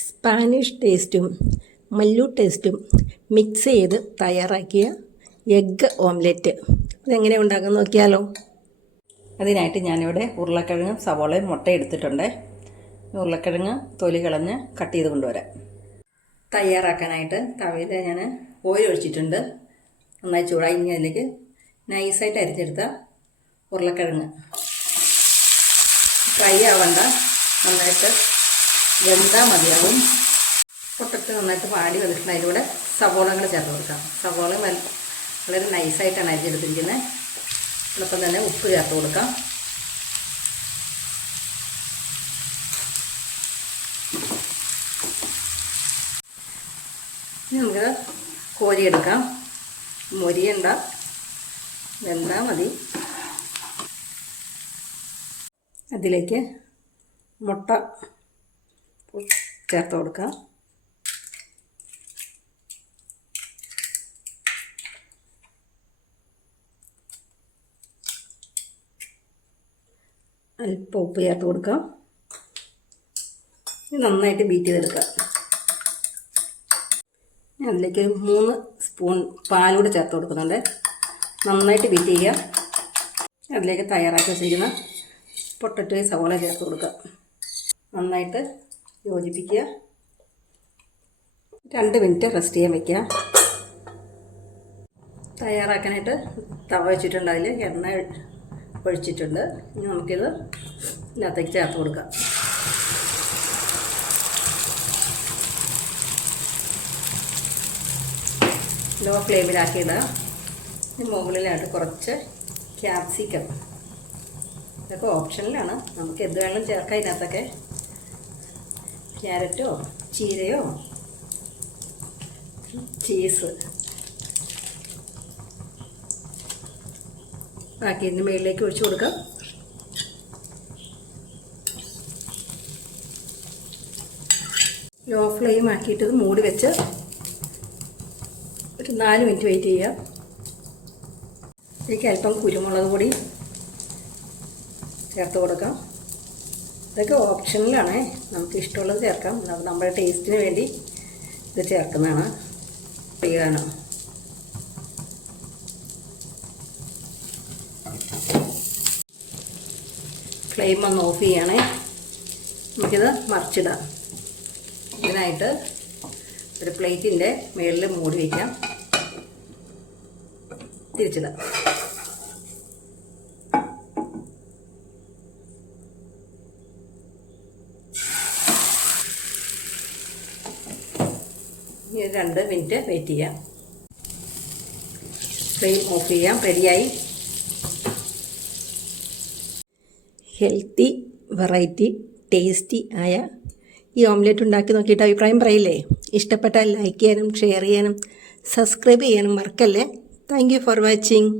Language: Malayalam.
സ്പാനിഷ് ടേസ്റ്റും മല്ലു ടേസ്റ്റും മിക്സ് ചെയ്ത് തയ്യാറാക്കിയ എഗ്ഗ് ഓംലെറ്റ് അതെങ്ങനെ ഉണ്ടാക്കാൻ നോക്കിയാലോ. അതിനായിട്ട് ഞാനിവിടെ ഉരുളക്കിഴങ്ങും സവോളയും മുട്ട എടുത്തിട്ടുണ്ട്. ഉരുളക്കിഴങ്ങ് തൊലി കളഞ്ഞ് കട്ട് ചെയ്ത് കൊണ്ടുവരാം. തയ്യാറാക്കാനായിട്ട് തവയിൽ ഞാൻ ഓയിൽ ഒഴിച്ചിട്ടുണ്ട്. നന്നായി ചൂടായി. ഇനി അതിലേക്ക് നൈസായിട്ട് അരിഞ്ഞെടുത്ത ഉരുളക്കിഴങ്ങ് ഫ്രൈ ആവണ്ട, നന്നായിട്ട് വെന്താൽ മതിയാവും. പൊട്ടത്ത് നന്നായിട്ട് പാടി വന്നിട്ടുണ്ട്. അതിലൂടെ സവോളകൾ ചേർത്ത് കൊടുക്കാം. സവോള വളരെ നൈസായിട്ടാണ് അരിഞ്ഞെടുത്തിരിക്കുന്നത്. അതിനൊപ്പം തന്നെ ഉപ്പ് ചേർത്ത് കൊടുക്കാം. ഇനി നമുക്ക് കോരിയെടുക്കാം. മൊരിയണ്ട, വെന്താൽ മതി. അതിലേക്ക് മുട്ട ചേർത്ത് കൊടുക്കാം. അല്പം ഉപ്പ് ചേർത്ത് കൊടുക്കാം. നന്നായിട്ട് ബീറ്റ് ചെയ്തെടുക്കാം. അതിലേക്ക് 3 സ്പൂൺ പാലൂടെ ചേർത്ത് കൊടുക്കുന്നുണ്ട്. നന്നായിട്ട് ബീറ്റ് ചെയ്യുക. അതിലേക്ക് തയ്യാറാക്കി വെച്ചിരിക്കുന്ന പൊട്ടറ്റോ സവോള ചേർത്ത് കൊടുക്കുക. നന്നായിട്ട് യോജിപ്പിക്കുക. 2 മിനിറ്റ് റെസ്റ്റ് ചെയ്യാൻ വയ്ക്കുക. തയ്യാറാക്കാനായിട്ട് തവ വെച്ചിട്ടുണ്ട്. അതിൽ എണ്ണ ഒഴിച്ചിട്ടുണ്ട്. ഇനി നമുക്കിത് ഇതിനകത്തേക്ക് ചേർത്ത് കൊടുക്കാം. ലോ ഫ്ലെയിമിലാക്കിയിടുക. മുകളിലായിട്ട് കുറച്ച് ക്യാപ്സിക്കം, ഇതൊക്കെ ഓപ്ഷനിലാണ്. നമുക്ക് എന്ത് വേണമെങ്കിലും ചേർക്കാം. ഇതിനകത്തൊക്കെ ക്യാരറ്റോ ചീരയോ ചീസ് ബാക്കി ഇതിൻ്റെ മുകളിലേക്ക് ഒഴിച്ചു കൊടുക്കാം. ലോ ഫ്ലെയിം ആക്കിയിട്ട് ഇത് മൂടി വെച്ച് ഒരു 4 മിനിറ്റ് വെയിറ്റ് ചെയ്യുക. ഇതിലേക്ക് അല്പം കുരുമുളക് പൊടി ചേർത്ത് കൊടുക്കാം. ഇതൊക്കെ ഓപ്ഷനിലാണ്. നമുക്ക് ഇഷ്ടമുള്ളത് ചേർക്കാം. നമ്മുടെ ടേസ്റ്റിന് വേണ്ടി ഇത് ചേർക്കുന്നതാണ്. ചെയ്യാനോ ഫ്ലെയിം ഒന്ന് ഓഫ് ചെയ്യണേ. നമുക്കിത് മറിച്ചിടാം. ഇതിനായിട്ട് ഒരു പ്ലേറ്റിൻ്റെ മുകളിൽ മൂടി വയ്ക്കാം. തിരിച്ചിടാം. ഇനി 2 മിനിറ്റ് വെയിറ്റ് ചെയ്യാം. ഫ്ലെയിം ഓഫ് ചെയ്യാം. റെഡിയായി. ഹെൽത്തി, വെറൈറ്റി, ടേസ്റ്റി ആയ ഈ ഓംലെറ്റ് ഉണ്ടാക്കി നോക്കിയിട്ട് അഭിപ്രായം പറയില്ലേ. ഇഷ്ടപ്പെട്ടാൽ ലൈക്ക് ചെയ്യാനും ഷെയർ ചെയ്യാനും സബ്സ്ക്രൈബ് ചെയ്യാനും മറക്കല്ലേ. Thank you for watching.